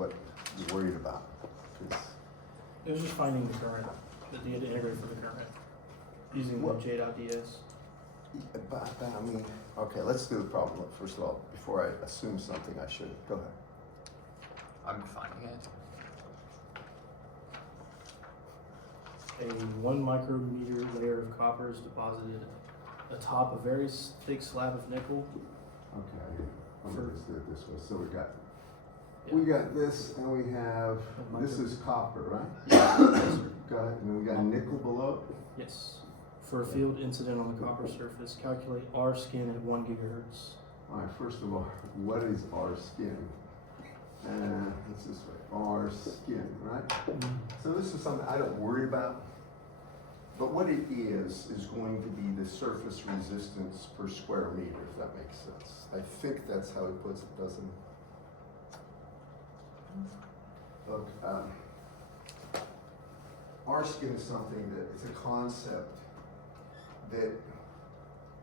what you're worried about. 'Cause It was just finding the current, that you had to integrate for the current, using the What? J.DS. But, I mean, okay, let's do the problem first of all, before I assume something I should. Go ahead. I'm finding it. A 1 micrometer layer of copper is deposited atop a very thick slab of nickel. Okay, I'm For- gonna just do it this way. So we got Yeah. this, and we have, this is copper, right? Yes, sir. Go ahead, and then we got nickel below it. Yes. For a field incident on the copper surface, calculate R skin at 1 gigahertz. All right, first of all, what is R skin? It's this way, R skin, right? So this is something I don't worry about, but what it is going to be the surface resistance per square meter, if that makes sense. I think that's how he puts it, doesn't it? Look, R skin is something that, it's a concept that,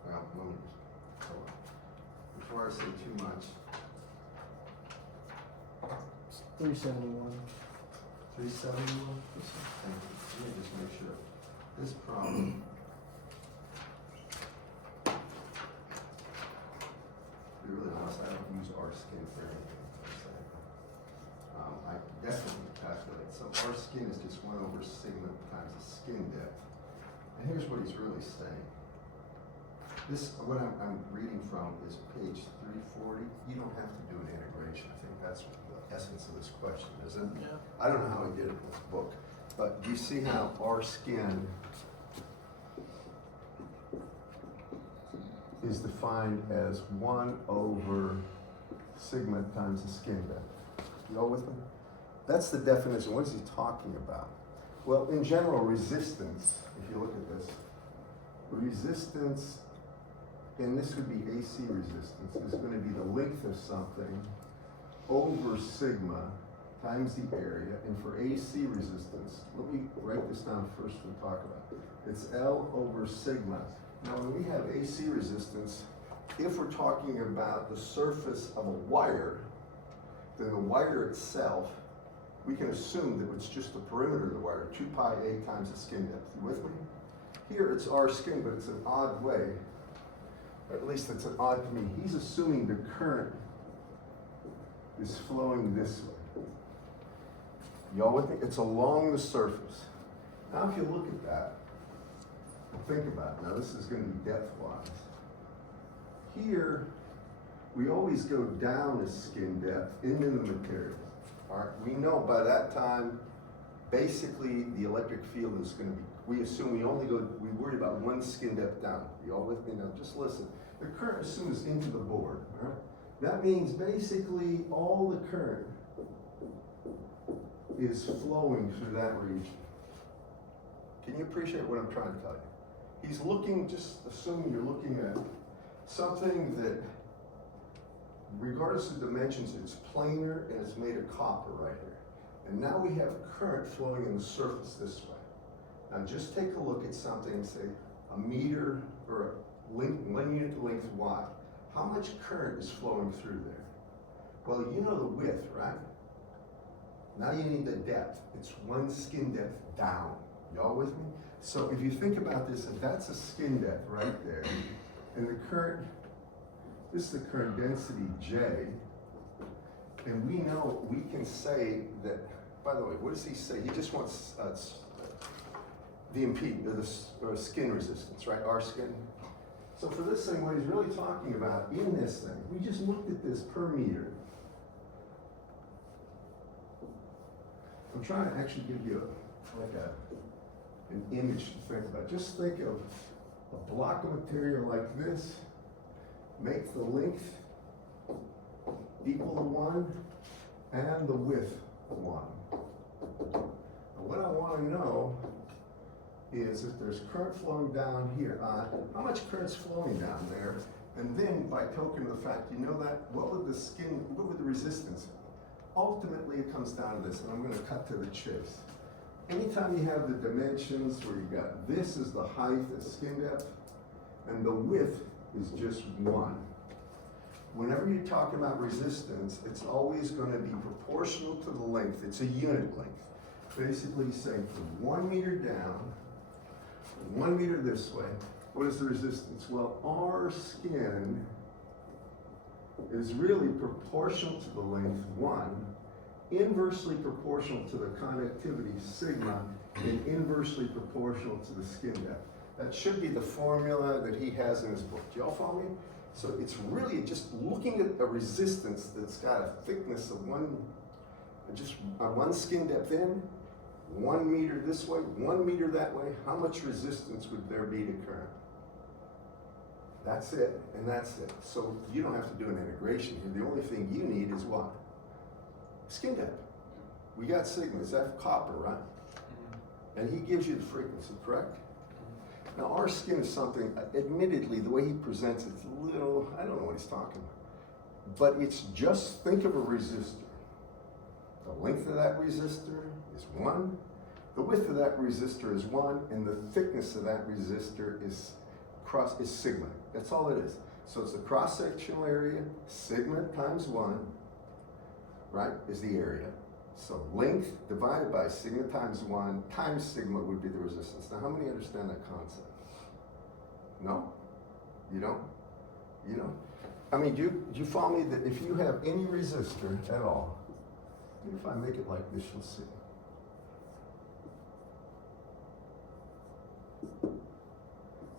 well, let me, hold on. Before I say too much, 371. 371? Thank you. Let me just make sure. This problem. To be really honest, I don't use R skin for anything per se. I definitely calculate. So R skin is just 1 over sigma times the skin depth. And here's what he's really saying. This, what I'm reading from is page 340. You don't have to do an integration. I think that's the essence of this question, isn't it? Yeah. I don't know how he did it with the book, but do you see how R skin is defined as 1 over sigma times the skin depth? You all with me? That's the definition. What is he talking about? Well, in general, resistance, if you look at this, resistance, and this would be AC resistance, is going to be the length of something over sigma times the area. And for AC resistance, let me write this down first and talk about it. It's L over sigma. Now, when we have AC resistance, if we're talking about the surface of a wire, then the wire itself, we can assume that it's just the perimeter of the wire, 2 pi A times the skin depth. You with me? Here it's R skin, but it's an odd way. Or at least it's an odd to me. He's assuming the current is flowing this way. Y'all with me? It's along the surface. Now if you look at that, and think about it. Now this is going to be depth-wise. Here, we always go down a skin depth into the material. All right, we know by that time, basically the electric field is going to be, we assume we worry about 1 skin depth down. You all with me? Now just listen. The current assumes into the board, all right? That means basically all the current is flowing through that region. Can you appreciate what I'm trying to tell you? He's looking, just assuming you're looking at something that, regardless of dimensions, it's planar and it's made of copper right here. And now we have current flowing in the surface this way. Now just take a look at something and say a meter or a 1 unit length wide. How much current is flowing through there? Well, you know the width, right? Now you need the depth. It's 1 skin depth down. Y'all with me? So if you think about this, if that's a skin depth right there, and the current, this is the current density J, and we know, we can say that, by the way, what does he say? He just wants the impedance, or the skin resistance, right? R skin. So for this thing, what he's really talking about in this thing, we just looked at this per meter. I'm trying to actually give you an image to think about. Just think of a block of material like this, make the length equal to 1 and the width 1. Now what I want to know is if there's current flowing down here, how much current's flowing down there, and then by token of the fact, you know that, what would the resistance be? Ultimately it comes down to this, and I'm going to cut to the chase. Anytime you have the dimensions where you got this is the height, the skin depth, and the width is just 1. whenever you're talking about resistance, it's always gonna be proportional to the length. It's a unit length. Basically saying from 1 meter down, 1 meter this way, what is the resistance? Well, our skin is really proportional to the length, 1, inversely proportional to the conductivity, sigma, and inversely proportional to the skin depth. That should be the formula that he has in his book. Do y'all follow me? So it's really just looking at a resistance that's got a thickness of one skin depth in, 1 meter this way, 1 meter that way. How much resistance would there be to current? That's it, and that's it. So you don't have to do an integration here. The only thing you need is what? Skin depth. We got sigma, is that copper, right? And he gives you the frequency, correct? Now our skin is something, admittedly, the way he presents it's a little, I don't know what he's talking about. But it's just, think of a resistor. The length of that resistor is 1, the width of that resistor is 1, and the thickness of that resistor is sigma. That's all it is. So it's the cross-sectional area, sigma times 1, right, is the area. So length divided by sigma times 1 times sigma would be the resistance. Now how many understand that concept? No? You don't? You don't? I mean, do you follow me that if you have any resistor at all, if I make it like this, you'll see.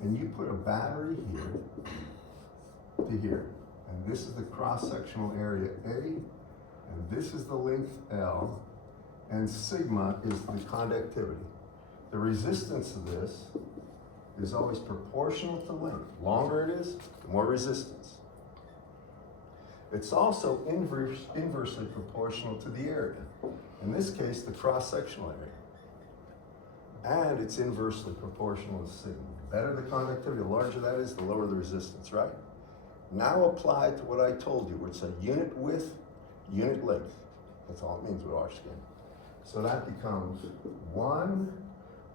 And you put a battery here to here, and this is the cross-sectional area A, and this is the length L, and sigma is the conductivity. The resistance of this is always proportional to length. Longer it is, the more resistance. It's also inversely proportional to the area. In this case, the cross-sectional area. And it's inversely proportional to sigma. The better the conductivity, the larger that is, the lower the resistance, right? Now apply to what I told you, where it's a unit width, unit length. That's all it means with our skin. So that becomes 1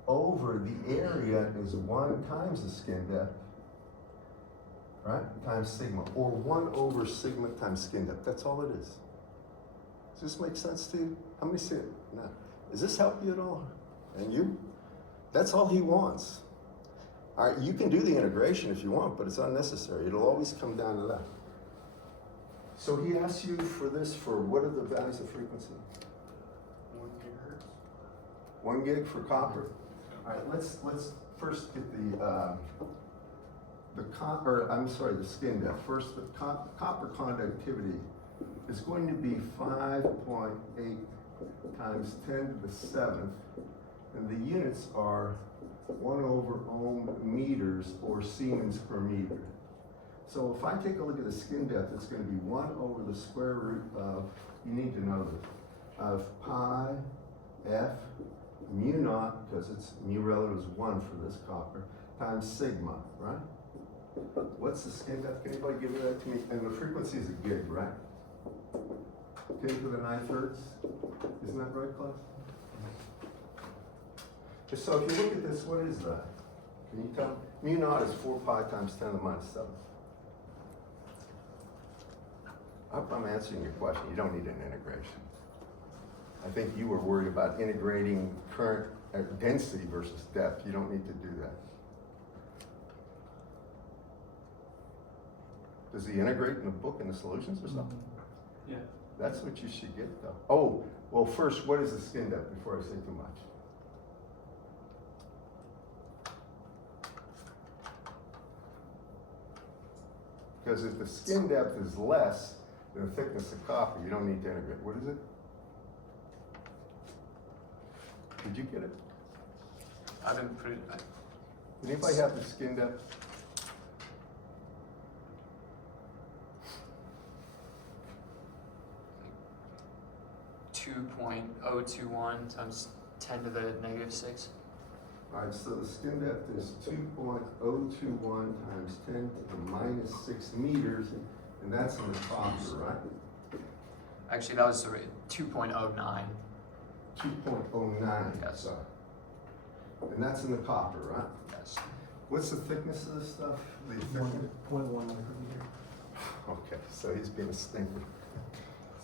over the area is 1 times the skin depth, right? Times sigma, or 1 over sigma times skin depth. That's all it is. Does this make sense to you? How many see it? No. Does this help you at all? And you? That's all he wants. All right, you can do the integration if you want, but it's unnecessary. It'll always come down to that. So he asks you for this for what are the values of frequency? 1 gigahertz. 1 gig for copper. All right, let's first get the skin depth. First, the copper conductivity is going to be 5.8 times 10 to the 7th, and the units are 1 over ohm meters or Siemens per meter. So if I take a look at the skin depth, it's going to be 1 over the square root of, you need to know this, of pi f mu naught, because it's mu relative is 1 for this copper, times sigma, right? What's the skin depth? Can anybody give me that to me? And the frequency is a gig, right? 10 to the 9th hertz. Isn't that right, class? So if you look at this, what is that? Can you tell? Mu naught is 4 pi times 10 to the minus 7. I hope I'm answering your question. You don't need an integration. I think you were worried about integrating current density versus depth. You don't need to do that. Does he integrate in the book in the solutions or something? Yeah. That's what you should get though. Oh, well first, what is the skin depth before I say too much? Because if the skin depth is less than the thickness of copper, you don't need to integrate. What is it? Did you get it? I've been pretty. Did anybody have the skin depth? .021 times 10 to the -6. All right, so the skin depth is 2.021 times 10 to the minus 6 meters, and that's in the copper, right? Actually, that was 2.09. 2.09, Yes. sorry. And that's in the copper, right? Yes. What's the thickness of this stuff? The thickness? 0.1 micrometer. Okay, so he's being a stinker.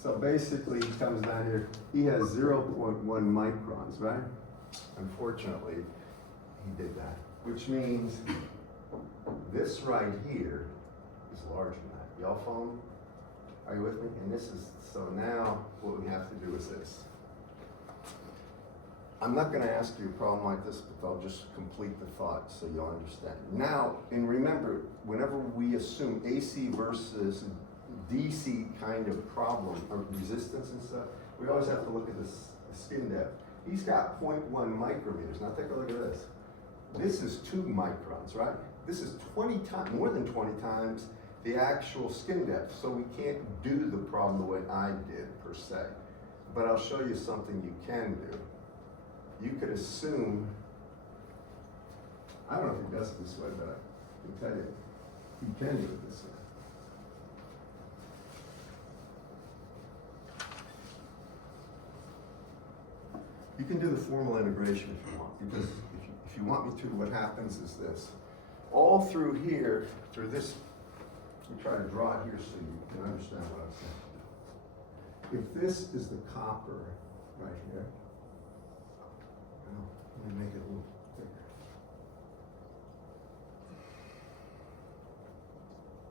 So basically, he comes down here, he has 0.1 microns, right? Unfortunately, he did that, which means this right here is larger than that. Y'all follow me? Are you with me? And this is, so now what we have to do is this. I'm not gonna ask you a problem like this, but I'll just complete the thought so you'll understand. Now, and remember, whenever we assume AC versus DC kind of problem, or resistance and stuff, we always have to look at the skin depth. He's got 0.1 micrometers. Now take a look at this. This is 2 microns, right? This is 20 times, more than 20 times the actual skin depth. So we can't do the problem the way I did per se. But I'll show you something you can do. You could assume, I don't know if he does it this way, but I can tell you, you can do it this way. You can do the formal integration if you want, because if you want me to, what happens is this. All through here, through this, we try to draw it here so you can understand what I'm saying. If this is the copper right here, let me make it a little bigger.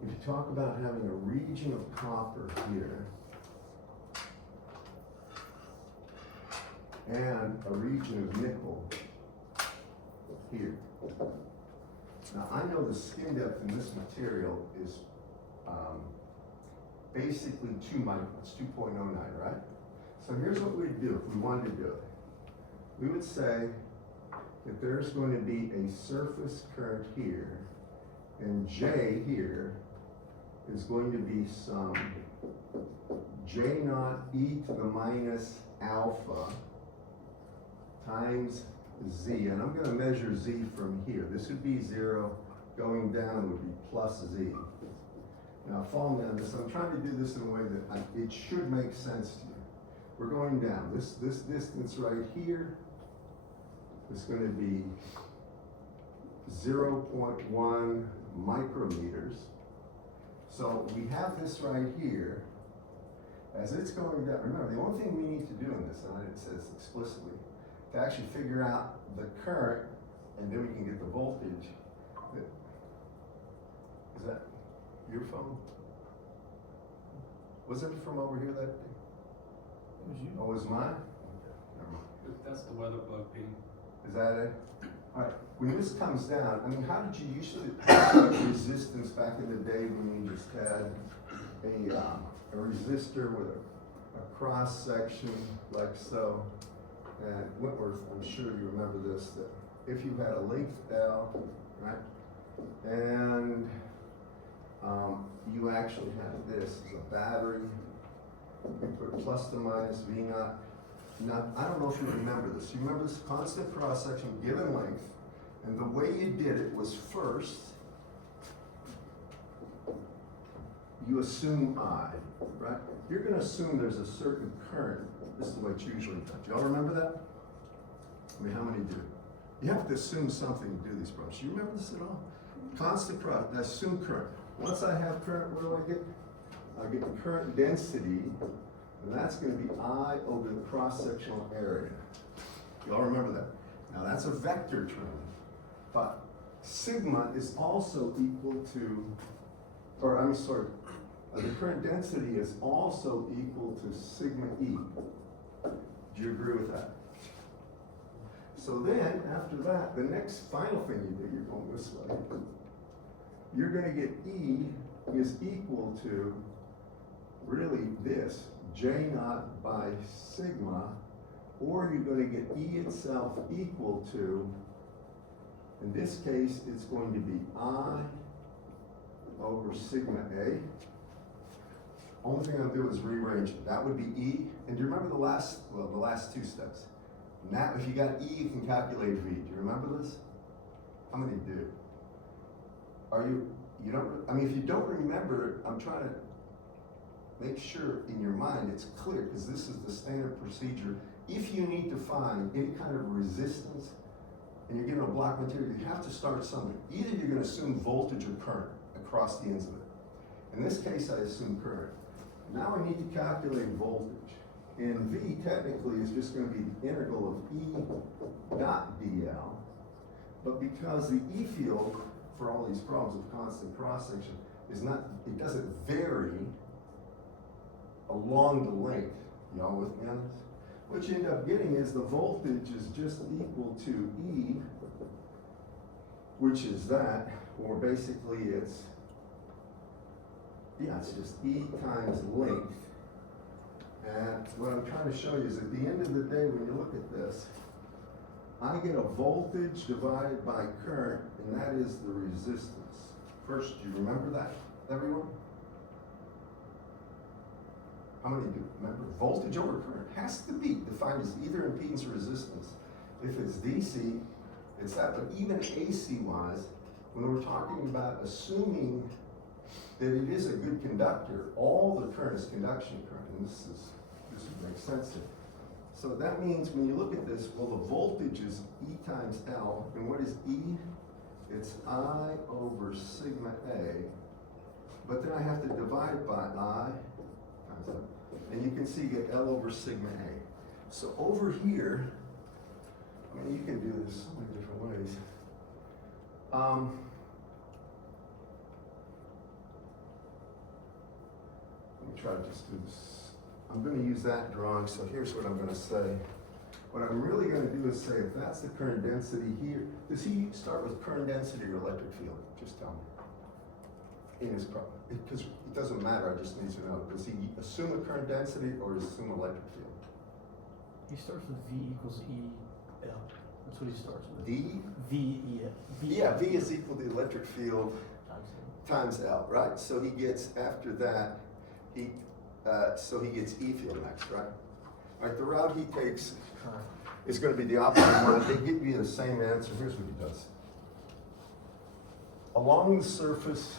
If you talk about having a region of copper here, and a region of nickel here. Now I know the skin depth in this material is basically 2 microns, 2.09, right? So here's what we'd do if we wanted to do it. We would say that there's going to be a surface current here, and J here is going to be some J naught e to the minus alpha times Z, and I'm gonna measure Z from here. This would be 0, going down would be plus Z. Now follow me on this. I'm trying to do this in a way that it should make sense to you. We're going down. This distance right here is gonna be 0.1 micrometers. So we have this right here. As it's going down, remember the only thing we need to do in this, and it says explicitly, to actually figure out the current, and then we can get the voltage. Is that your phone? Was it from over here that day? It was you. Oh, it was mine? Never mind. That's the weather bug being. Is that it? All right, when this comes down, I mean, how did you used to have resistance back in the day when you just had a resistor with a cross section like so? And Whitworth, I'm sure you remember this, that if you had a length L, right, and you actually had this as a battery, you put plus to minus V naught. Now, I don't know if you remember this. You remember this constant cross section given length, and the way you did it was first, you assume I, right? You're gonna assume there's a certain current. This is the way it's usually done. Do y'all remember that? I mean, how many do? You have to assume something to do these problems. You remember this at all? Constant cross, assume current. Once I have current, what do I get? I get the current density, and that's gonna be I over the cross-sectional area. Y'all remember that? Now that's a vector term, but sigma is also equal to, or I'm sorry, the current density is also equal to sigma E. Do you agree with that? So then, after that, the next final thing you do, you're going this way, you're gonna get E is equal to, really this, J naught by sigma, or you're gonna get E itself equal to, in this case, it's going to be I over sigma A. Only thing I'll do is rearrange it. That would be E. And do you remember the last two steps? Now, if you got E, you can calculate V. Do you remember this? How many do? You don't, I mean, if you don't remember it, I'm trying to make sure in your mind it's clear, because this is the standard procedure. If you need to find any kind of resistance, and you're given a block material, you have to start somewhere. Either you're gonna assume voltage or current across the ends of it. In this case, I assume current. Now I need to calculate voltage. And V technically is just going to be the integral of E dot dl. But because the E field for all these problems of constant cross-section is not, it doesn't vary along the length. Y'all with me on this? What you end up getting is the voltage is just equal to E, which is that, or basically it's, yeah, it's just E times length. And what I'm trying to show you is at the end of the day, when you look at this, I get a voltage divided by current, and that is the resistance. First, do you remember that, everyone? How many do you remember? Voltage over current has to be defined as either impedance or resistance. If it's DC, it's that, but even AC-wise, when we're talking about assuming that it is a good conductor, all the current is conduction current, and this would make sense here. So that means when you look at this, well, the voltage is E times L, and what is E? It's I over sigma A, but then I have to divide it by I times L, and you can see you get L over sigma A. So over here, I mean, you can do this so many different ways. Let me try to just do this. I'm going to use that drawing, so here's what I'm going to say. What I'm really going to do is say if that's the current density here, does he start with current density or electric field? Just tell me. In his problem. Because it doesn't matter, I just need to know. Does he assume a current density or assume electric field? He starts with V equals E L. That's what he starts with. D? V E L. Yeah, V is equal to electric field Times times L, right? So he gets, after that, so he gets E field next, right? All right, the route he takes current. is going to be the opposite one. They give you the same answer. Here's what he does. Along the surface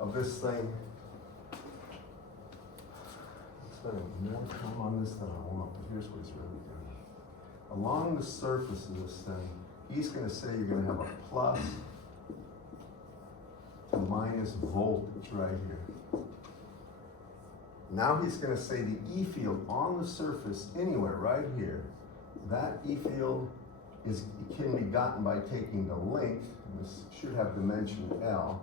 of this thing, I'm spending more time on this than I want, but here's what he's really doing. Along the surface of this thing, he's going to say you're going to have a plus to minus voltage right here. Now he's going to say the E field on the surface anywhere right here, that E field can be gotten by taking the length, and this should have dimension L,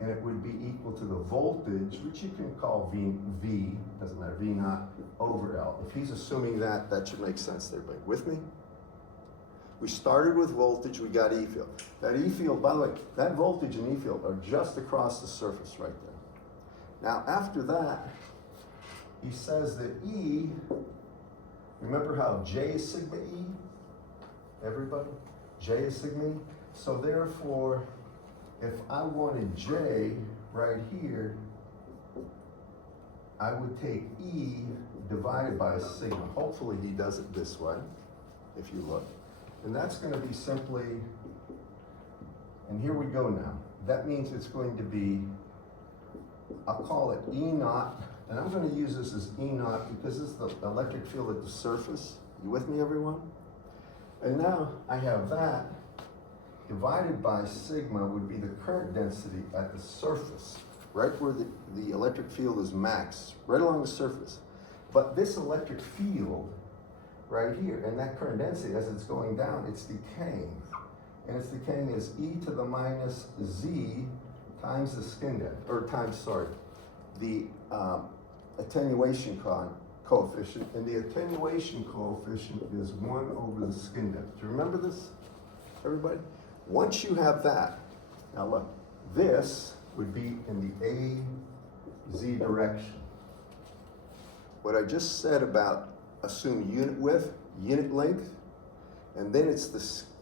and it would be equal to the voltage, which you can call V, doesn't matter, V naught over L. If he's assuming that, that should make sense to everybody. With me? We started with voltage, we got E field. That E field, by the way, that voltage and E field are just across the surface right there. Now after that, he says that E, remember how J is sigma E? Everybody? J is sigma E? So therefore, if I wanted J right here, I would take E divided by sigma. Hopefully he does it this way, if you look. And that's going to be simply, and here we go now. That means it's going to be, I'll call it E naught, and I'm going to use this as E naught because this is the electric field at the surface. You with me, everyone? And now I have that divided by sigma would be the current density at the surface, right where the electric field is max, right along the surface. But this electric field right here, and that current density, as it's going down, it's decaying. And it's decaying as E to the minus Z times the skin depth, or times, sorry, the attenuation coefficient, and the attenuation coefficient is 1 over the skin depth. Do you remember this, everybody? Once you have that, now look, this would be in the AZ direction. What I just said about assume unit width, unit length, and then it's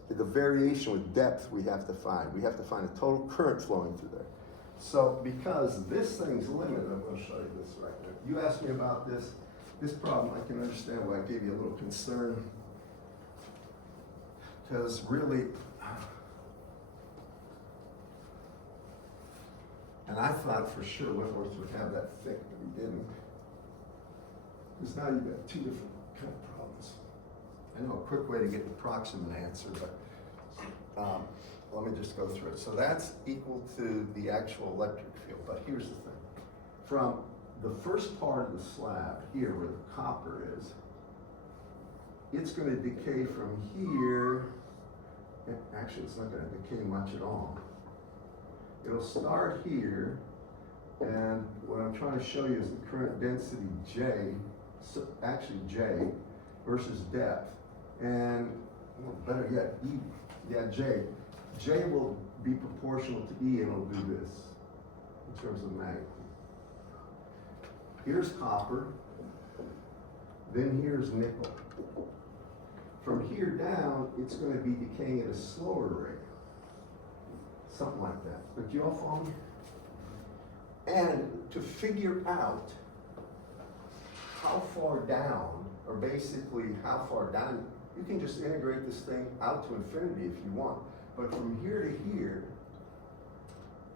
the variation with depth we have to find. We have to find a total current flowing through there. So because this thing's limited, I'm going to show you this right now. You asked me about this problem, I can understand why I gave you a little concern. Because really, and I thought for sure Wentworth would have that thick, but he didn't. Because now you've got two different kind of problems. I know a quick way to get the approximate answer, but let me just go through it. So that's equal to the actual electric field, but here's the thing. From the first part of the slab here where the copper is, it's gonna decay from here. Actually, it's not gonna decay much at all. It'll start here, and what I'm trying to show you is the current density J, so actually J versus depth. And well, better yet, E, yeah, J. J will be proportional to E, and it'll do this in terms of magnitude. Here's copper, then here's nickel. From here down, it's going to be decaying at a slower rate. Something like that. But do you all follow me? And to figure out how far down, or basically how far down, you can just integrate this thing out to infinity if you want. But from here to here,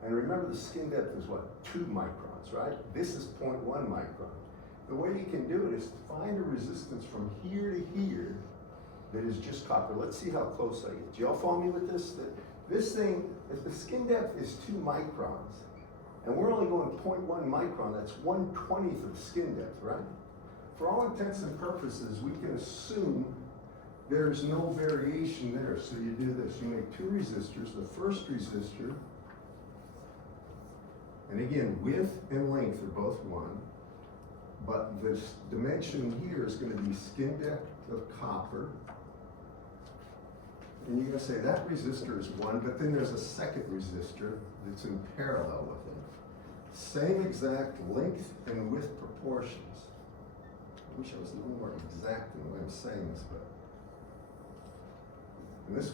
and remember the skin depth is what? 2 microns, right? This is 0.1 micron. The way you can do it is to find a resistance from here to here that is just copper. Let's see how close I get. Do y'all follow me with this? This thing, if the skin depth is 2 microns, and we're only going 0.1 micron, that's 1/20th of the skin depth, right? For all intents and purposes, we can assume there's no variation there. So you do this, you make 2 resistors. The first resistor, and again, width and length are both 1, but this dimension here is gonna be skin depth of copper. And you're gonna say that resistor is 1, but then there's a second resistor that's in parallel with it. Same exact length and width proportions. I wish I was a little more exact in the way I'm saying this, but. And this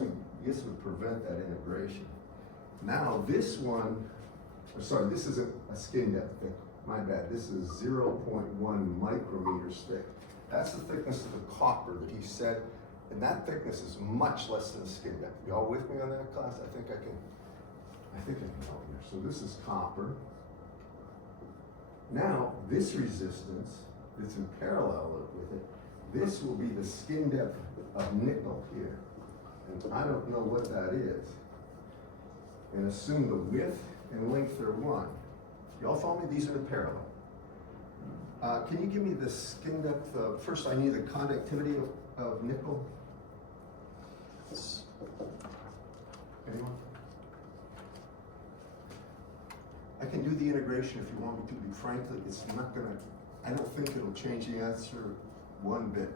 would prevent that integration. Now this one, sorry, this isn't a skin depth thick, my bad. This is 0.1 micrometers thick. That's the thickness of the copper that he said. And that thickness is much less than skin depth. Y'all with me on that, class? I think I can help here. So this is copper. Now, this resistance that's in parallel with it, this will be the skin depth of nickel here. And I don't know what that is. And assume the width and length are 1. Y'all follow me? These are in parallel. Can you give me the skin depth? First, I need the conductivity of nickel. Anyone? I can do the integration if you want me to, but frankly, it's not gonna, I don't think it'll change the answer 1 bit.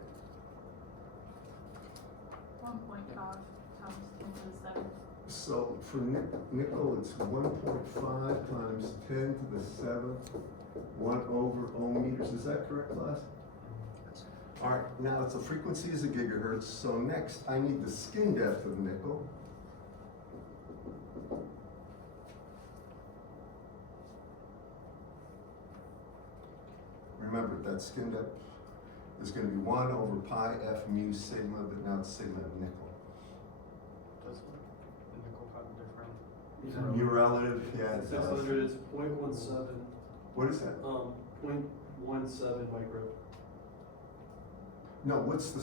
1.5 times 10 to the 7th. So for nickel, it's 1.5 times 10 to the 7th, 1 over ohm meters. Is that correct, class? All right, now it's the frequency is a gigahertz. So next, I need the skin depth of nickel. Remember that skin depth is going to be 1 over pi f mu sigma, but now it's sigma of nickel. Does the nickel have a different? Mu relative, yeah. It does. 600 is 0.17. What is that? 0.17 micro. No, what's the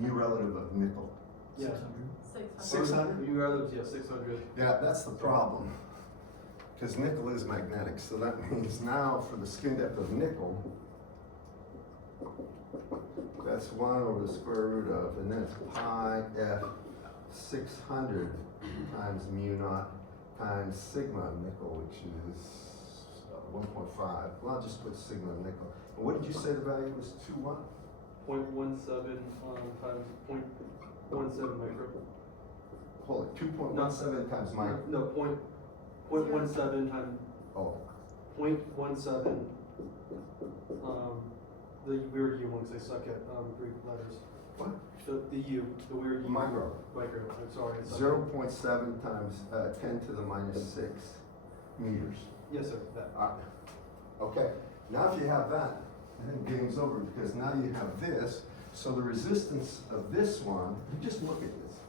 mu relative of nickel? Yeah. 600? You rather, yeah, 600. Yeah, that's the problem. Because nickel is magnetic, so that means now for the skin depth of nickel, that's 1 over the square root of, and then it's pi f 600 times mu naught times sigma of nickel, which is 1.5. Well, I'll just put sigma of nickel. And what did you say the value was? 2 what? 0.17 times 0.17 micro. Hold it, 2.17 times my, No, 0.17 times oh, 0.17. The weird U ones, they suck at Greek letters. what? The U, the weird U. Micro. Micro, I'm sorry. it's 0.7 times 10 to the minus 6 meters. Yes, sir, that. Okay, now if you have that, I think game's over because now you have this. So the resistance of this one, you just look at this.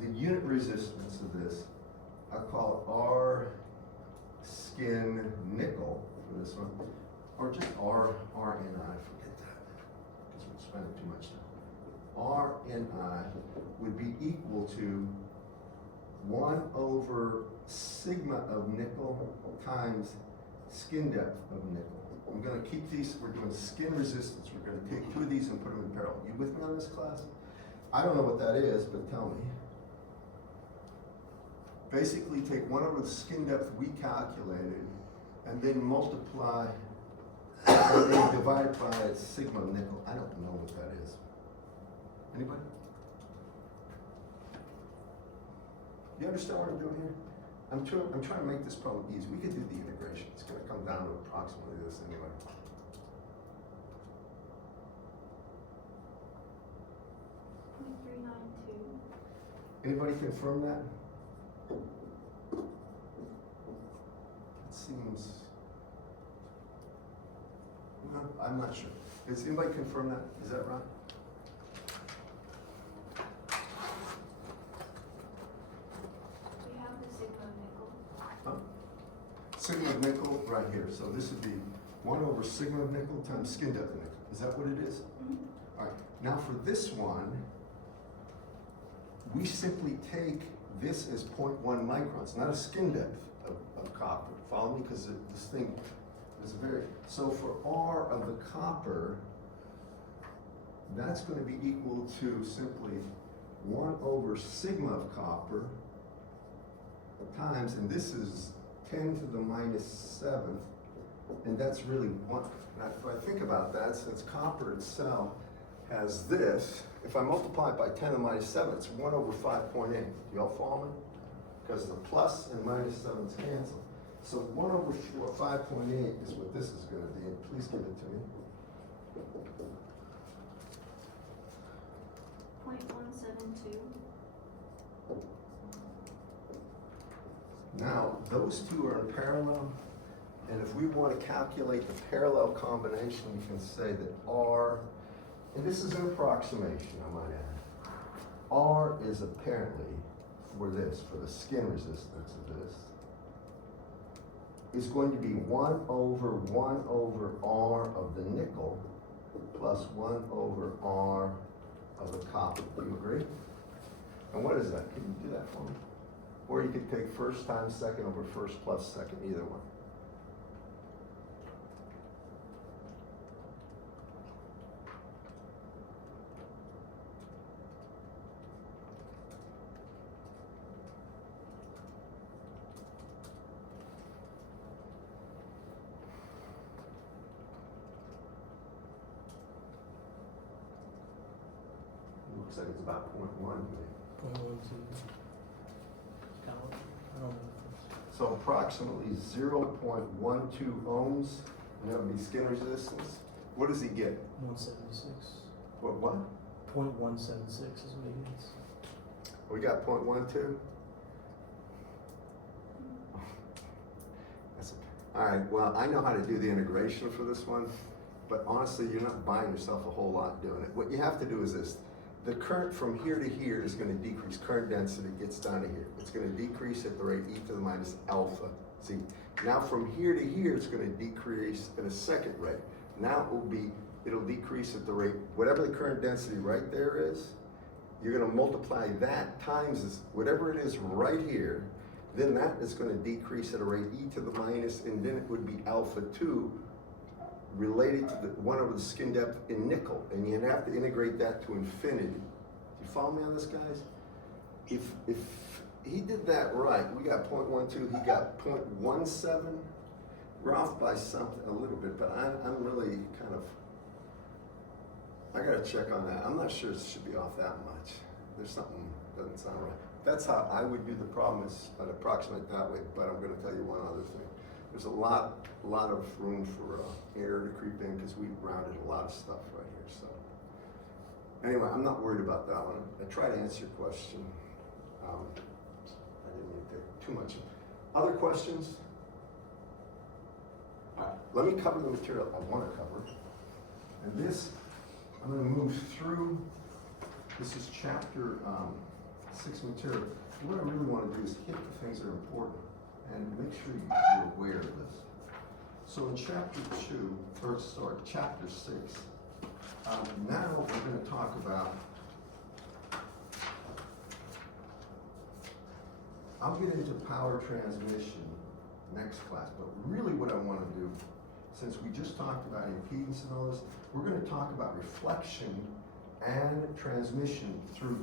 The unit resistance of this, I'll call it R skin nickel for this one, or just RNI, forget that, because we're spending too much time. RNI would be equal to 1 over sigma of nickel times skin depth of nickel. I'm gonna keep these, we're doing skin resistance. We're gonna take two of these and put them in parallel. You with me on this, class? I don't know what that is, but tell me. Basically take 1 over the skin depth we calculated and then multiply, and then divide by sigma of nickel. I don't know what that is. Anybody? You understand what I'm doing here? I'm trying to make this problem easy. We could do the integration. It's gonna come down to approximately this anyway. Anybody confirm that? It seems, no, I'm not sure. Does anybody confirm that? Is that right? We have the sigma nickel. Huh? Sigma of nickel right here. So this would be 1 over sigma of nickel times skin depth of nickel. Is that what it is? All right. Now for this one, we simply take this as 0.1 microns, not a skin depth of copper. Follow me? Because this thing is very, so for R of the copper, that's going to be equal to simply 1 over sigma of copper times, and this is 10 to the minus 7th, and that's really 1. Now, if I think about that, since copper itself has this, if I multiply it by 10 to the minus 7, it's 1 over 5.8. Do y'all follow me? Because the plus and minus 7's cancel. So 1 over 5.8 is what this is going to be, and please give it to me. 0.172. Now, those two are in parallel, and if we want to calculate the parallel combination, we can say that R, and this is an approximation, I might add. R is apparently, for this, for the skin resistance of this, is going to be 1 over R of the nickel plus 1 over R of the copper. Do you agree? And what is that? Can you do that for me? Or you could take first times second over first plus second, either one. Looks like it's about 0.1 to me. 0.12. Kind of, I don't know. So approximately 0.12 ohms, and that would be skin resistance. What does he get? 176. What? 0.176 is what he gets. We got 0.12? All right, well, I know how to do the integration for this one, but honestly, you're not buying yourself a whole lot doing it. What you have to do is this. The current from here to here is going to decrease. Current density gets down to here. It's going to decrease at the rate e to the minus alpha. See, now from here to here, it's going to decrease at a second rate. Now it'll decrease at the rate, whatever the current density right there is, you're going to multiply that times this, whatever it is right here, then that is going to decrease at a rate e to the minus, and then it would be alpha 2, related to the 1 over the skin depth in nickel, and you'd have to integrate that to infinity. Do you follow me on this, guys? If he did that right, we got 0.12, he got 0.17. We're off by something a little bit, but I'm really kind of, I gotta check on that. I'm not sure it should be off that much. There's something that doesn't sound right. That's how I would do the problem, is I'd approximate that way, but I'm gonna tell you one other thing. There's a lot of room for error to creep in, because we rounded a lot of stuff right here. So anyway, I'm not worried about that one. I tried to answer your question. I didn't mean to take too much. Other questions? All right, let me cover the material I want to cover. And this, I'm going to move through. This is chapter 6 material. What I really want to do is hit the things that are important and make sure you're aware of this. So in chapter 6, now we're going to talk about I'll get into power transmission next class, but really what I want to do, since we just talked about impedance and all this, we're going to talk about reflection and transmission through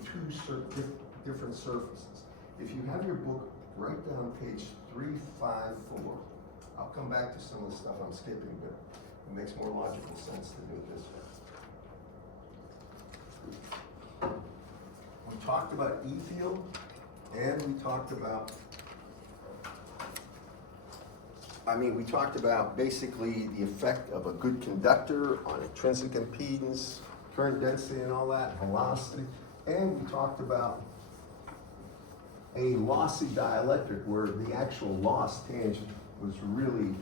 different surfaces. If you have your book, write down page 354. I'll come back to some of the stuff I'm skipping, but it makes more logical sense to do it this way. We talked about E field, and we talked about, we talked about basically the effect of a good conductor on intrinsic impedance, current density and all that, velocity, and we talked about a lossy dielectric where the actual loss tangent was really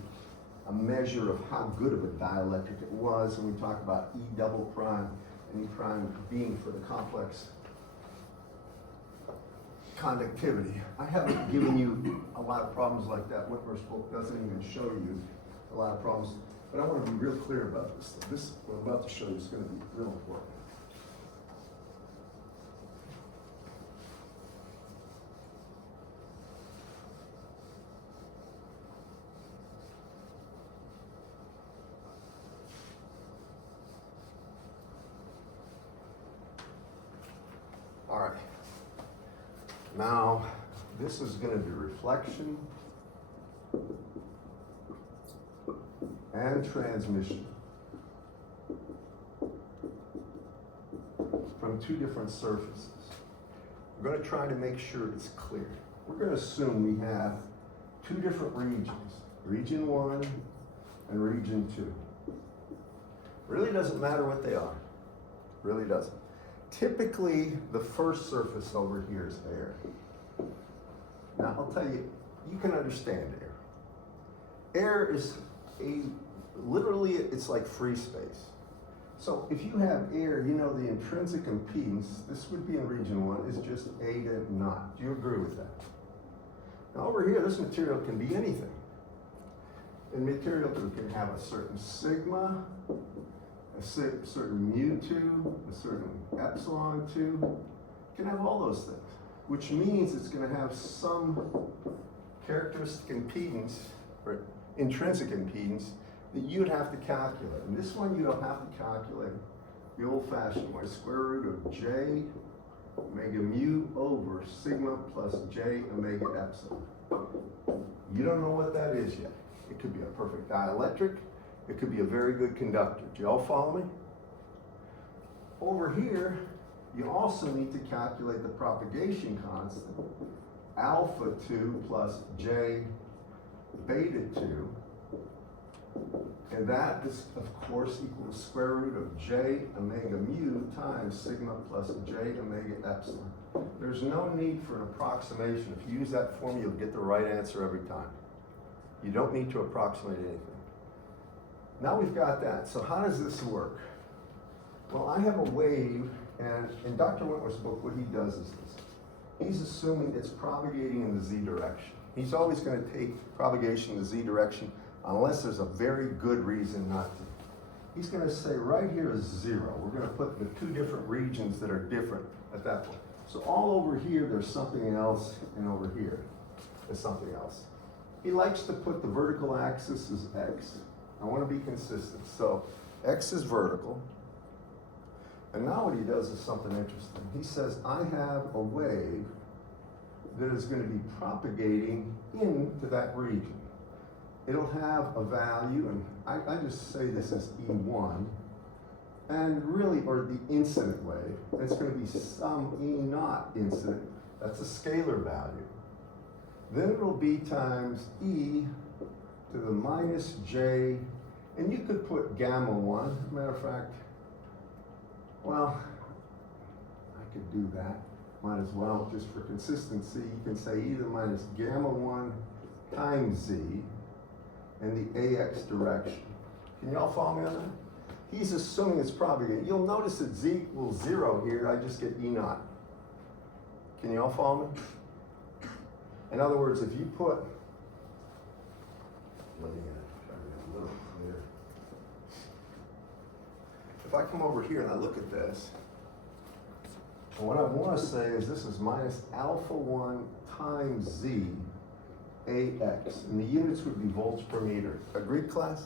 a measure of how good of a dielectric it was, and we talked about E double prime and E prime being for the complex conductivity. I haven't given you a lot of problems like that. Whitmer's book doesn't even show you a lot of problems, but I want to be real clear about this. This, what I'm about to show you, is going to be real important. All right. Now, this is going to be reflection and transmission from two different surfaces. We're going to try to make sure it's clear. We're going to assume we have two different regions, region 1 and region 2. Really doesn't matter what they are. Really doesn't. Typically, the first surface over here is air. Now, I'll tell you, you can understand air. Air is literally, it's like free space. So if you have air, you know the intrinsic impedance, this would be in region 1, is just A to naught. Do you agree with that? Now over here, this material can be anything. And material can have a certain sigma, a certain mu2, a certain epsilon2, can have all those things, which means it's going to have some characteristic impedance, or intrinsic impedance, that you'd have to calculate. And this one you don't have to calculate the old-fashioned way, square root of j omega mu over sigma plus j omega epsilon. You don't know what that is yet. It could be a perfect dielectric. It could be a very good conductor. Do you all follow me? Over here, you also need to calculate the propagation constant, alpha 2 plus j beta 2. And that is, of course, equal to square root of j omega mu times sigma plus j omega epsilon. There's no need for an approximation. If you use that formula, you'll get the right answer every time. You don't need to approximate anything. Now we've got that. So how does this work? Well, I have a wave, and in Dr. Wentworth's book, what he does is this. He's assuming it's propagating in the z direction. He's always going to take propagation in the z direction unless there's a very good reason not to. He's going to say right here is 0. We're going to put the two different regions that are different at that point. So all over here, there's something else, and over here, there's something else. He likes to put the vertical axis as x. I want to be consistent. So x is vertical. And now what he does is something interesting. He says, I have a wave that is going to be propagating into that region. It'll have a value, and I just say this as E1, and really, or the incident wave, and it's going to be some E naught incident. That's a scalar value. Then it'll be times E to the minus J, and you could put gamma 1. Matter of fact, well, I could do that. Might as well, just for consistency, you can say E to the minus gamma 1 times Z in the AX direction. Can y'all follow me on that? He's assuming it's propagating. You'll notice that Z equals 0 here, I just get E naught. Can y'all follow me? In other words, if you put, let me try to get a little clearer. If I come over here and I look at this, and what I want to say is this is minus alpha 1 times Z AX, and the units would be volts per meter. Agreed, class?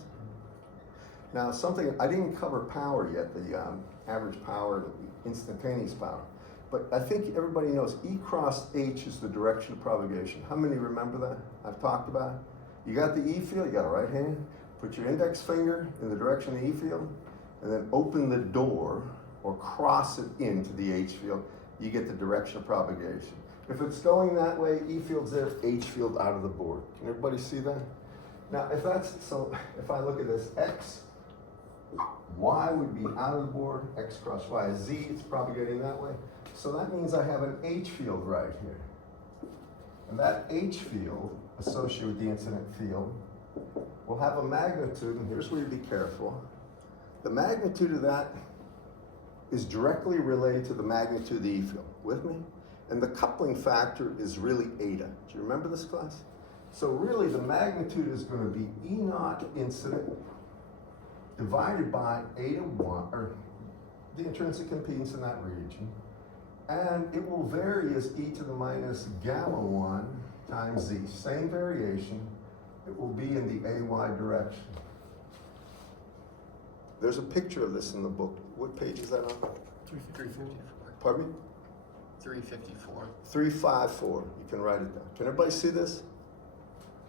Now, something, I didn't cover power yet, the average power, instantaneous power. But I think everybody knows E cross H is the direction of propagation. How many remember that? I've talked about it. You got the E field, you got a right hand, put your index finger in the direction of the E field, and then open the door or cross it into the H field, you get the direction of propagation. If it's going that way, E field's there, H field out of the board. Can everybody see that? Now, if I look at this, X, Y would be out of the board, X cross Y is Z, it's propagating that way. So that means I have an H field right here. And that H field, associated with the incident field, will have a magnitude, and here's where you be careful. The magnitude of that is directly related to the magnitude of the E field. With me? And the coupling factor is really eta. Do you remember this, class? So really the magnitude is going to be E naught incident divided by eta 1, or the intrinsic impedance in that region. And it will vary as e to the minus gamma 1 times z. Same variation. It will be in the AY direction. There's a picture of this in the book. What page is that on? 354. Pardon me? 354. 354. You can write it down. Can everybody see this?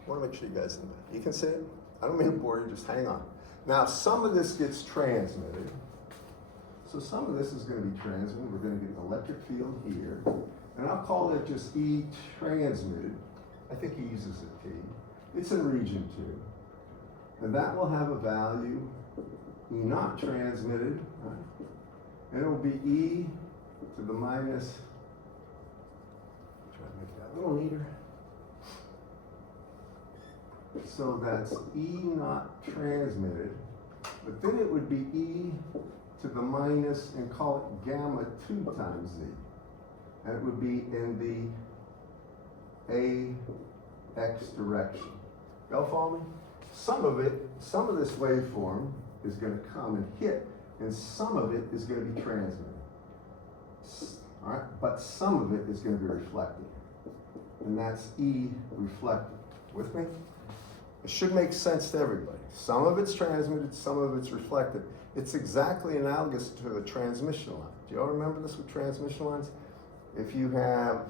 I want to make sure you guys know. You can see it? I don't mean to bore you, just hang on. Now, some of this gets transmitted. So some of this is going to be transmitted. We're going to get an electric field here. And I'll call it just E transmitted. I think he uses a T. It's in region 2. And that will have a value, E not transmitted, right? And it will be E to the minus, try to make that a little neater. So that's E not transmitted, but then it would be E to the minus, and call it gamma 2 times Z. And it would be in the AX direction. Y'all follow me? Some of this waveform is going to come and hit, and some of it is going to be transmitted. All right, but some of it is going to be reflected. And that's E reflected. With me? It should make sense to everybody. Some of it's transmitted, some of it's reflected. It's exactly analogous to the transmission line. Do y'all remember this with transmission lines? If you have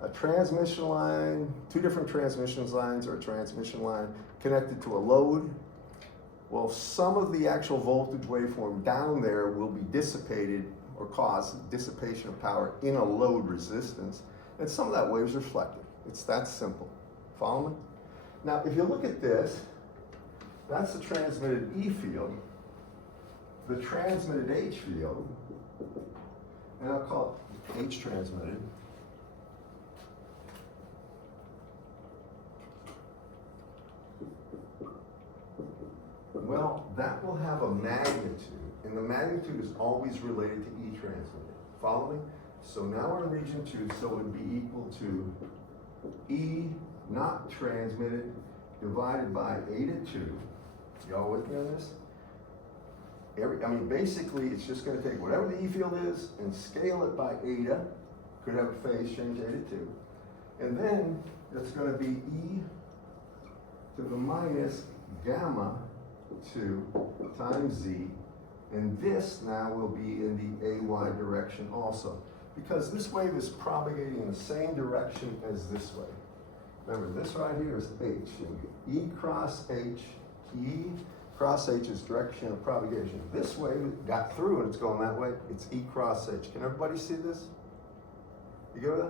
a transmission line, 2 different transmission lines, or a transmission line connected to a load, well, some of the actual voltage waveform down there will be dissipated or cause dissipation of power in a load resistance, and some of that wave is reflected. It's that simple. Follow me? Now, if you look at this, that's the transmitted E field, the transmitted H field, and I'll call it H transmitted. Well, that will have a magnitude, and the magnitude is always related to E transmitted. Follow me? So now we're in region 2, so it would be equal to E not transmitted divided by eta 2. Y'all with me on this? Basically, it's just going to take whatever the E field is and scale it by eta. Could have a phase change eta 2. And then it's going to be E to the minus gamma 2 times Z. And this now will be in the AY direction also, because this wave is propagating in the same direction as this wave. Remember, this right here is H. And E cross H is direction of propagation. This wave got through and it's going that way. It's E cross H. Can everybody see this? You go with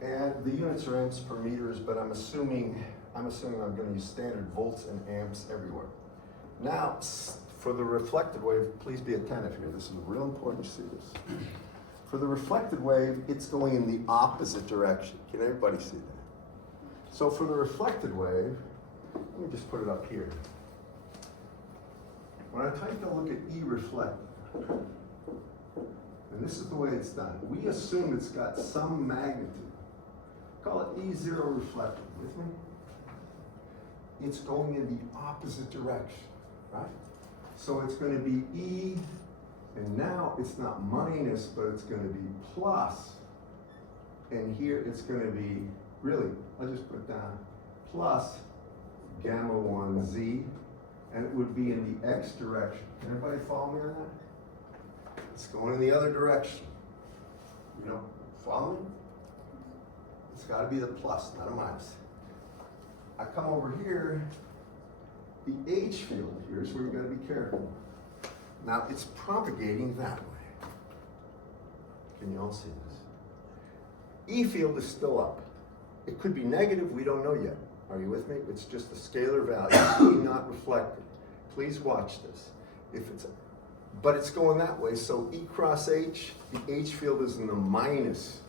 that? And the units are amps per meters, but I'm assuming I'm going to use standard volts and amps everywhere. Now, for the reflected wave, please be attentive here. This is real important to see this. For the reflected wave, it's going in the opposite direction. Can everybody see that? So for the reflected wave, let me just put it up here. When I take a look at E reflected, and this is the way it's done, we assume it's got some magnitude. Call it E0 reflected. With me? It's going in the opposite direction, right? So it's going to be E, and now it's not minus, but it's going to be plus and here it's gonna be, really, I'll just put down plus gamma 1z, and it would be in the x direction. Can everybody follow me on that? It's going in the other direction. You know, follow me? It's gotta be the plus, not a minus. I come over here, the H field here is where you gotta be careful. Now it's propagating that way. Can you all see this? E field is still up. It could be negative, we don't know yet. Are you with me? It's just a scalar value, E not reflected. Please watch this. But it's going that way, so E cross H, the H field is in the minus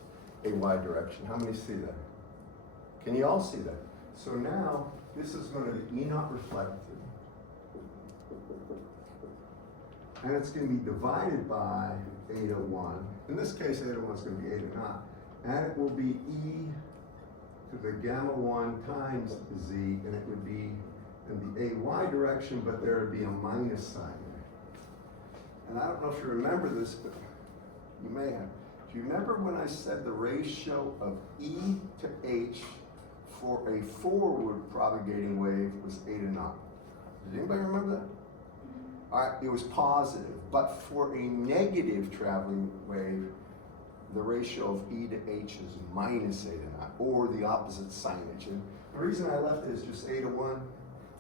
AY direction. How many see that? Can you all see that? So now, this is going to be E not reflected. And it's going to be divided by eta 1. In this case, eta 1 is going to be eta naught. And it will be E to the gamma 1 times Z, and it would be in the AY direction, but there would be a minus sign there. And I don't know if you remember this, but you may have. Do you remember when I said the ratio of E to H for a forward propagating wave was eta naught? Does anybody remember that? All right, it was positive, but for a negative traveling wave, the ratio of E to H is minus eta naught, or the opposite signage. And the reason I left it is just eta 1,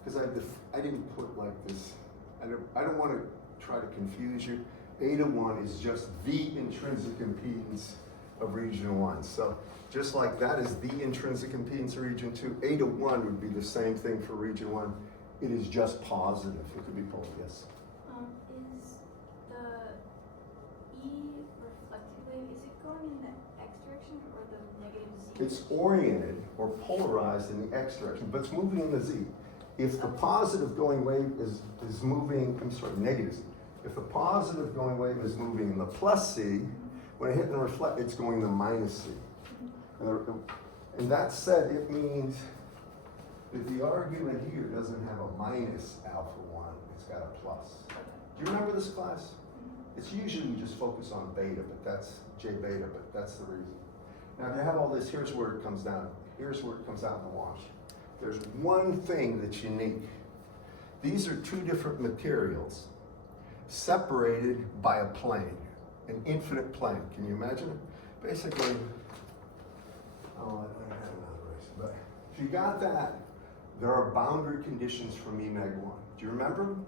because I didn't put like this. I don't want to try to confuse you. Eta 1 is just the intrinsic impedance of region 1. So just like that is the intrinsic impedance of region 2, eta 1 would be the same thing for region 1. It is just positive. It could be polar, yes. Is the E reflected wave, is it going in the x direction or the negative z? It's oriented or polarized in the x direction, but it's moving in the z. If the positive going wave is moving, negative z. If the positive going wave is moving in the plus c, when it hit and reflect, it's going the minus c. And that said, it means that the argument here doesn't have a minus alpha 1, it's got a plus. Do you remember this class? It's usually we just focus on beta, but that's J beta, but that's the reason. Now if you have all this, here's where it comes down. Here's where it comes out in the wash. There's one thing that's unique. These are two different materials separated by a plane, an infinite plane. Can you imagine it? Basically, oh, I don't have another race, but if you got that, there are boundary conditions from E meg 1. Do you remember them?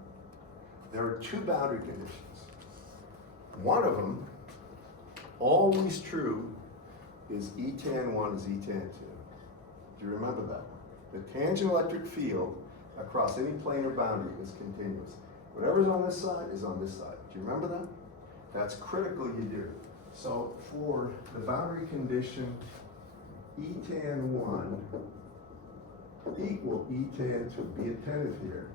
There are two boundary conditions. One of them, always true, is E tan 1 is E tan 2. Do you remember that? The tangent electric field across any planar boundary is continuous. Whatever's on this side is on this side. Do you remember that? That's critical you do. So for the boundary condition E tan 1 equal E tan 2, be attentive here.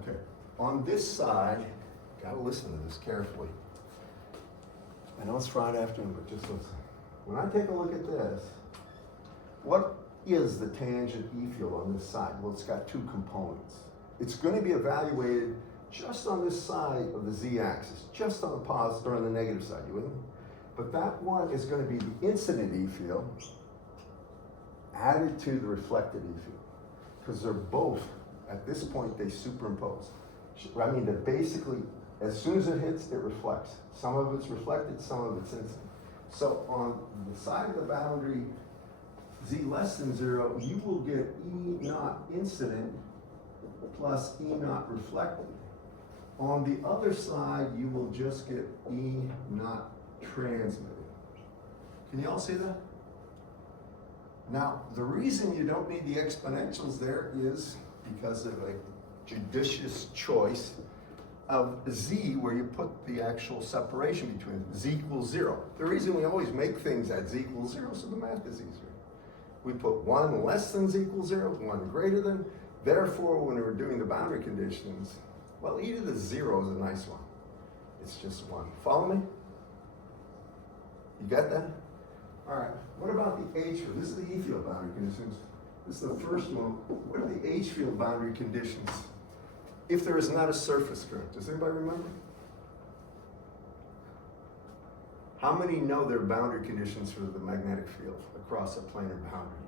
Okay, on this side, gotta listen to this carefully. I know it's Friday afternoon, but just listen. When I take a look at this, what is the tangent E field on this side? Well, it's got two components. It's going to be evaluated just on this side of the z-axis, just on the positive or on the negative side. You with me? But that one is going to be the incident E field added to the reflected E field, because they're both at this point they superimpose. I mean, that basically, as soon as it hits, it reflects. Some of it's reflected, some of it's incident. So on the side of the boundary z less than 0, you will get E naught incident plus E naught reflected. On the other side, you will just get E naught transmitted. Can you all see that? Now, the reason you don't need the exponentials there is because of a judicious choice of z where you put the actual separation between z equals 0. The reason we always make things at z equals 0 so the math is easier. We put 1 less than z equals 0, 1 greater than. Therefore, when we're doing the boundary conditions, well, e to the 0 is a nice one. It's just 1. Follow me? You got that? All right. What about the H field? This is the E field boundary conditions. This is the first one. What are the H field boundary conditions if there is not a surface current? Does anybody remember? How many know there are boundary conditions for the magnetic field across a planar boundary?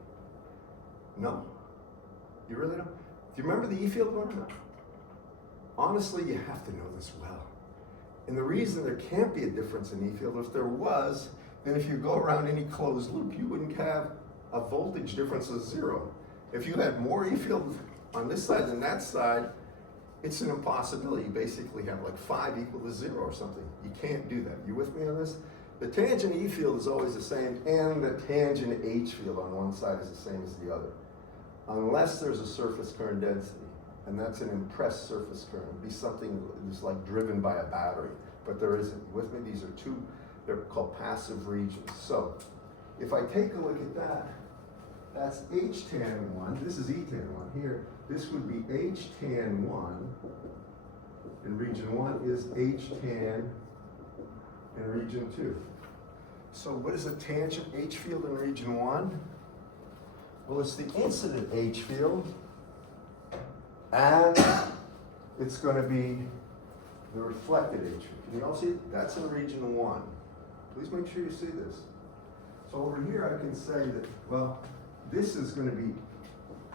No? You really don't? Do you remember the E field one? No. Honestly, you have to know this well. And the reason there can't be a difference in E field, if there was, then if you go around any closed loop, you wouldn't have a voltage difference of 0. If you had more E field on this side than that side, it's an impossibility. You basically have like 5 equal to 0 or something. You can't do that. You with me on this? The tangent E field is always the same, and the tangent H field on one side is the same as the other. Unless there's a surface current density, and that's an impressed surface current. It'd be something that's like driven by a battery, but there isn't. You with me? These are two, they're called passive regions. So, if I take a look at that, that's H tan 1, this is E tan 1 here. This would be H tan 1, and region 1 is H tan in region 2. So what is the tangent H field in region 1? Well, it's the incident H field, and it's going to be the reflected H field. Can you all see it? That's in region 1. Please make sure you see this. So over here I can say that, well, this is going to be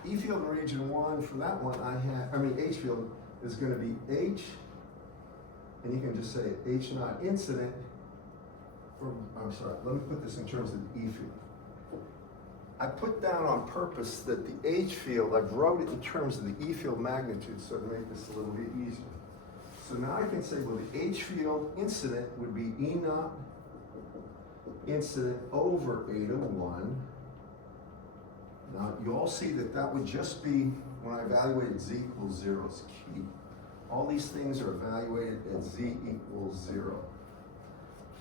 E field in region 1. For that one H field is going to be H, and you can just say H naught incident. Let me put this in terms of the E field. I put down on purpose that the H field, I wrote it in terms of the E field magnitude, so to make this a little bit easier. So now I can say, well, the H field incident would be E naught incident over eta 1. Now, you all see that that would just be, when I evaluated z equals 0, it's key. All these things are evaluated at z equals 0.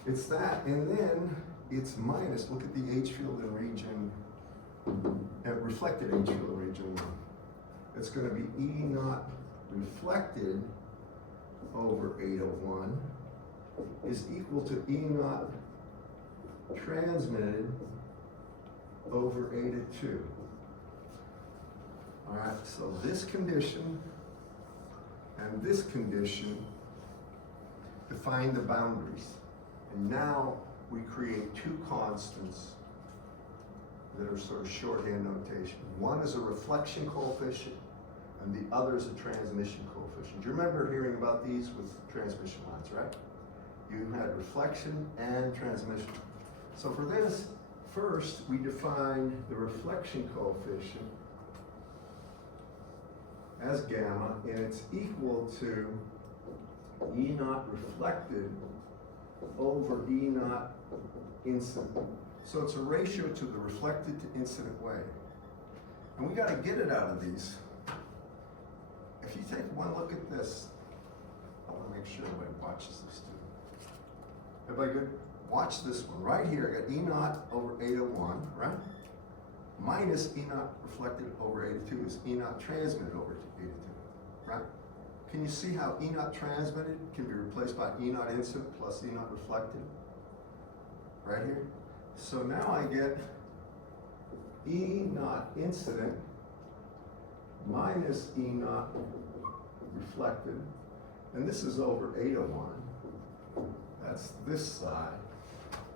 It's that, and then it's minus, look at the H field in region, reflected H field in region 1. It's going to be E naught reflected over eta 1 is equal to E naught transmitted over eta 2. All right, so this condition and this condition define the boundaries. And now we create two constants that are sort of shorthand notation. One is a reflection coefficient, and the other is a transmission coefficient. Do you remember hearing about these with transmission lines, right? You had reflection and transmission. So for this, first we define the reflection coefficient as gamma, and it's equal to E naught reflected over E naught incident. So it's a ratio to the reflected to incident wave. And we got to get it out of these. If you take one look at this, I want to make sure everybody watches this too. Everybody good? Watch this one right here. I got E naught over eta 1, right? Minus E naught reflected over eta 2 is E naught transmitted over eta 2, right? Can you see how E naught transmitted can be replaced by E naught incident plus E naught reflected? Right here. So now I get E naught incident minus E naught reflected, and this is over eta 1. That's this side,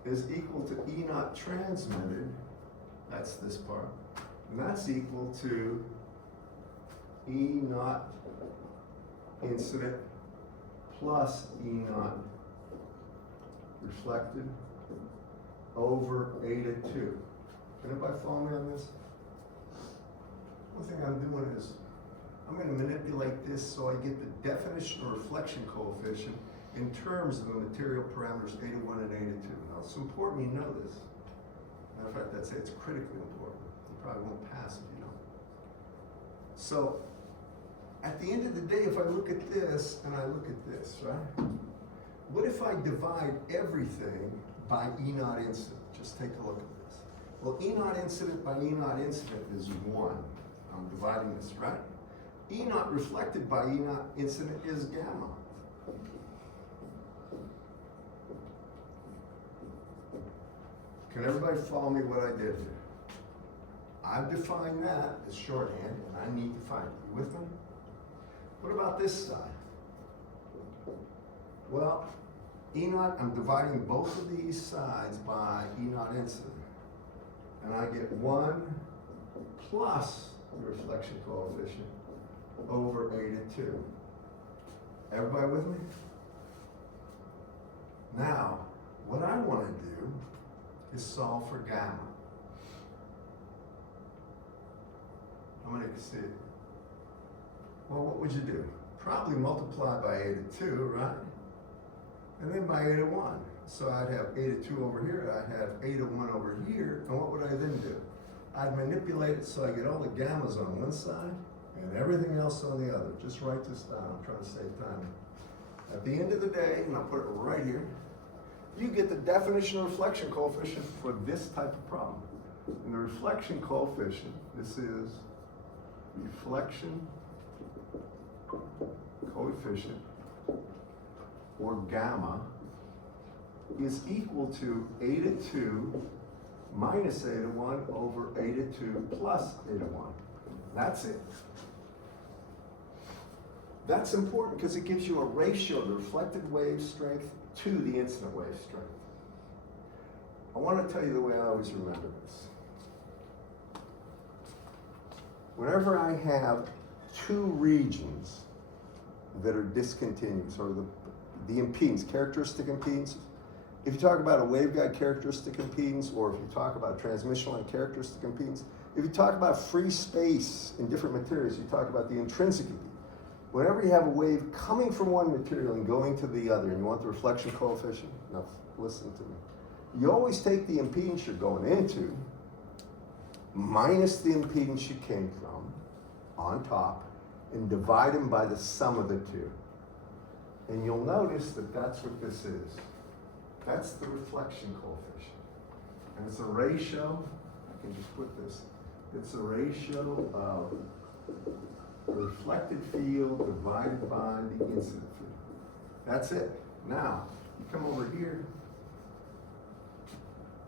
is equal to E naught transmitted, that's this part, and that's equal to E naught incident plus E naught reflected over eta 2. Can everybody follow me on this? One thing I'm doing is I'm going to manipulate this so I get the definition of reflection coefficient in terms of the material parameters eta 1 and eta 2. Now it's important you know this. Matter of fact, I'd say it's critically important. You probably won't pass if you don't. So at the end of the day, if I look at this and I look at this, right? What if I divide everything by E naught incident? Just take a look at this. Well, E naught incident by E naught incident is 1. I'm dividing this, right? E naught reflected by E naught incident is gamma. Can everybody follow me what I did here? I've defined that as shorthand, and I need to find it. You with me? What about this side? Well, E naught, I'm dividing both of these sides by E naught incident. And I get 1 plus the reflection coefficient over A to 2. Everybody with me? Now, what I want to do is solve for gamma. How many can see it? Well, what would you do? Probably multiply by A to 2, right? And then by A to 1. So I'd have A to 2 over here, I'd have A to 1 over here, and what would I then do? I'd manipulate it so I get all the gammas on one side and everything else on the other. Just write this down, I'm trying to save time. At the end of the day, and I'll put it right here, you get the definition of reflection coefficient for this type of problem. And the reflection coefficient, this is reflection coefficient, or gamma, is equal to A to 2 minus A to 1 over A to 2 plus A to 1. That's it. That's important because it gives you a ratio of the reflected wave strength to the incident wave strength. I want to tell you the way I always remember this. Whenever I have two regions that are discontinuous, or the impedance, characteristic impedance, if you talk about a waveguide characteristic impedance, or if you talk about transmission line characteristic impedance, if you talk about free space in different materials, you talk about the intrinsic impedance. Whenever you have a wave coming from one material and going to the other, and you want the reflection coefficient, now listen to me. You always take the impedance you're going into minus the impedance you came from on top and divide them by the sum of the two. And you'll notice that that's what this is. That's the reflection coefficient. And it's a ratio, I can just put this, it's a ratio of the reflected field divided by the incident field. That's it. Now, you come over here,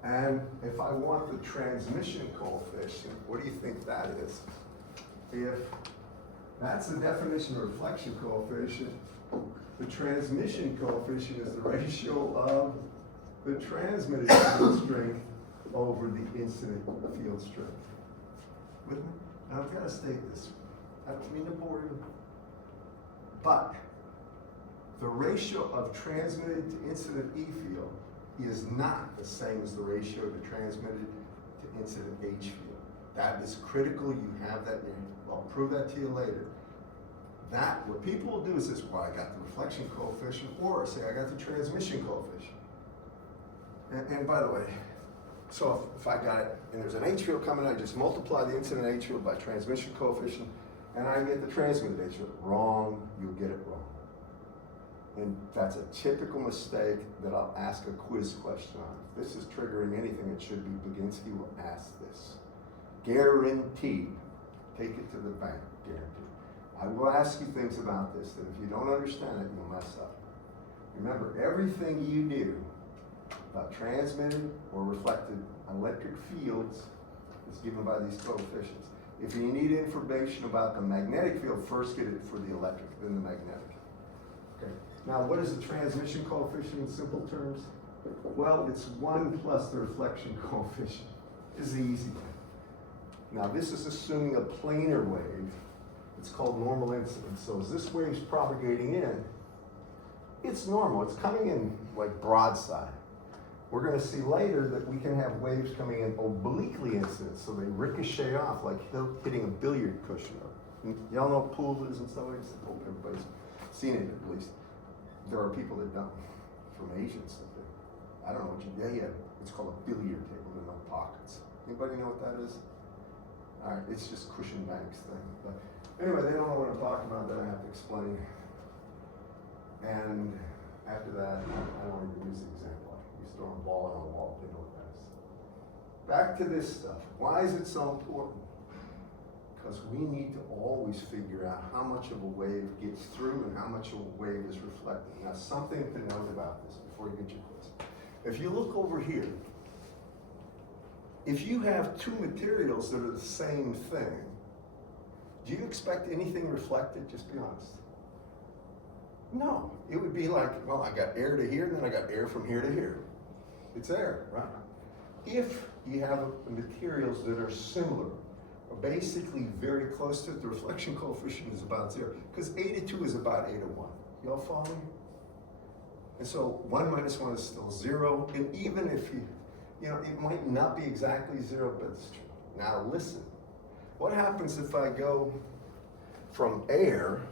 and if I want the transmission coefficient, what do you think that is? If that's the definition of reflection coefficient, the transmission coefficient is the ratio of the transmitted field strength over the incident field strength. With me? Now I've got to state this. I don't mean to bore you, but the ratio of transmitted to incident E field is not the same as the ratio of the transmitted to incident H field. That is critical. You have that. I'll prove that to you later. That, what people will do is this, well, I got the reflection coefficient, or say I got the transmission coefficient. And by the way, so if I got it, and there's an H field coming, I just multiply the incident H field by transmission coefficient, and I get the transmitted H field. Wrong, you'll get it wrong. And that's a typical mistake that I'll ask a quiz question on. If this is triggering anything, it should be Baginski will ask this. Guaranteed. Take it to the bank, guaranteed. I will ask you things about this that if you don't understand it, you'll mess up. Remember, everything you do about transmitted or reflected electric fields is given by these coefficients. If you need information about the magnetic field, first get it for the electric, then the magnetic. Okay. Now, what is the transmission coefficient in simple terms? Well, it's 1 plus the reflection coefficient. This is the easy thing. Now, this is assuming a planar wave. It's called normal incidence. So as this wave's propagating in, it's normal. It's coming in like broadside. We're going to see later that we can have waves coming in obliquely incident, so they ricochet off like hitting a billiard cushion. Y'all know what pool is and stuff like that? Hope everybody's seen it at least. There are people that don't, from Asians. I don't know what you, yeah, it's called a billiard table with no pockets. Anybody know what that is? All right, it's just cushion banks thing. But anyway, they don't know what I'm talking about, then I have to explain. And after that, I don't even use the example. You throw a ball on a wall, they know what that is. Back to this stuff. Why is it so important? Because we need to always figure out how much of a wave gets through and how much of a wave is reflected. Now, something to note about this before you get your quiz. If you look over here, if you have two materials that are the same thing, do you expect anything reflected? Just be honest. No, it would be like, well, I got air to here, and then I got air from here to here. It's air, right? If you have materials that are similar, or basically very close to it, the reflection coefficient is about 0, because A to 2 is about A to 1. Y'all follow me? And so 1 minus 1 is still 0, and even if it might not be exactly 0, but it's true. Now listen, what happens if I go from air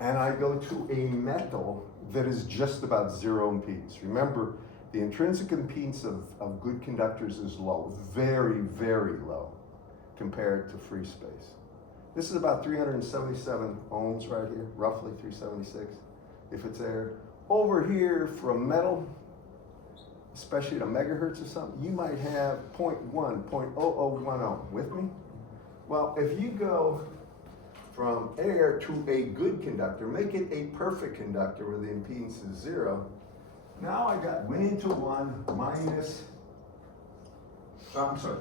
and I go to a metal that is just about 0 impedance? Remember, the intrinsic impedance of good conductors is low, very, very low compared to free space. This is about 377 ohms right here, roughly 376 if it's air. Over here for a metal, especially at a megahertz or something, you might have 0.1, 0.0010, with me? Well, if you go from air to a good conductor, make it a perfect conductor where the impedance is 0, now I went into 1 minus, I'm sorry,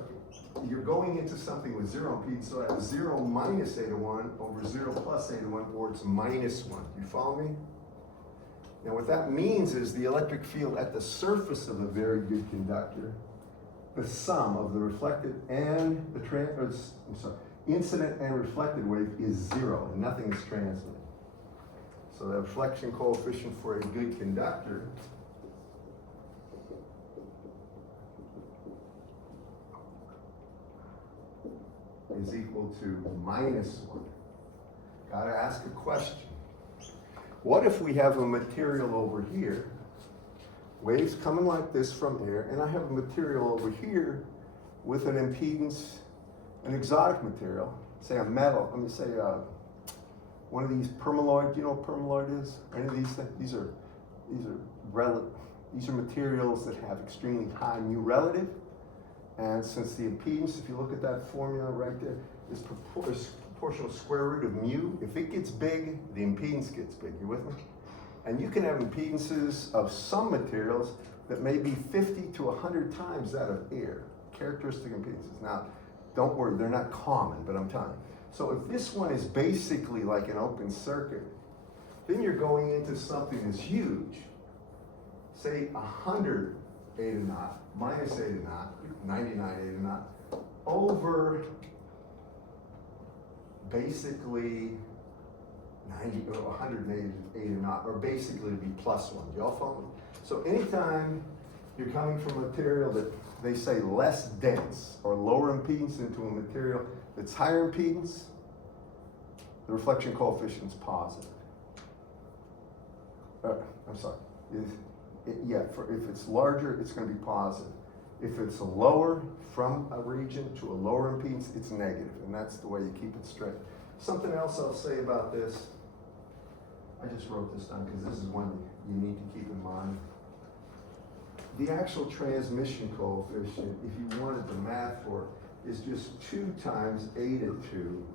you're going into something with 0 impedance, so I have 0 minus A to 1 over 0 plus A to 1, or it's minus 1. You follow me? Now what that means is the electric field at the surface of a very good conductor, the sum of the reflected and incident and reflected wave is 0, and nothing is transmitted. So the reflection coefficient for a good conductor is equal to minus 1. Gotta ask a question. What if we have a material over here, waves coming like this from air, and I have a material over here with an impedance, an exotic material, say a metal, let me say one of these permalloy, do you know what permalloy is? Any of these things? These are materials that have extremely high mu relative, and since the impedance, if you look at that formula right there, is proportional square root of mu. If it gets big, the impedance gets big. You with me? And you can have impedances of some materials that may be 50 to 100 times that of air. Characteristic impedances. Now, don't worry, they're not common, but I'm telling you. So if this one is basically like an open circuit, then you're going into something that's huge. Say 100 A to naught minus A to naught, 99 A to naught, over basically 90 or 180 A to naught, or basically to be plus 1. Do y'all follow me? So anytime you're coming from a material that they say less dense or lower impedance into a material that's higher impedance, the reflection coefficient is positive. I'm sorry. If it's larger, it's going to be positive. If it's lower from a region to a lower impedance, it's negative, and that's the way you keep it straight. Something else I'll say about this, I just wrote this down because this is one you need to keep in mind. The actual transmission coefficient, if you wanted the math for it, is just 2 times A to 2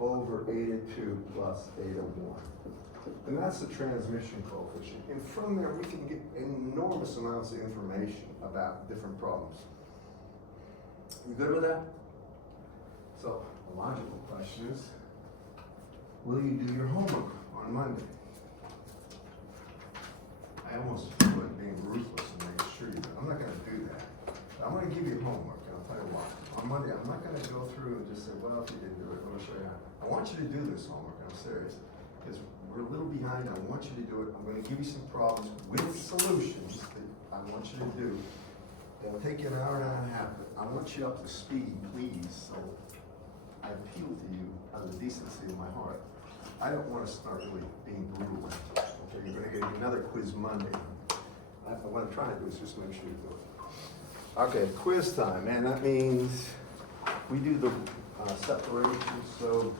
over A to 2 plus A to 1. And that's the transmission coefficient. And from there, we can get enormous amounts of information about different problems. You good with that? So, a logical question is, will you do your homework on Monday? I almost feel like being ruthless and make sure you do. I'm not going to do that. I'm going to give you homework, and I'll tell you why. On Monday, I'm not going to go through and just say, well, if you didn't do it, I'm going to show you how. I want you to do this homework, I'm serious. Because we're a little behind, I want you to do it. I'm going to give you some problems with solutions that I want you to do. It'll take you an hour and a half, but I want you up to speed, please. So I appeal to you out of the decency of my heart. I don't want to start really being brutal. Okay, you're going to get another quiz Monday. What I'm trying to do is just make sure you do it. Okay, quiz time, and that means we do the separation. So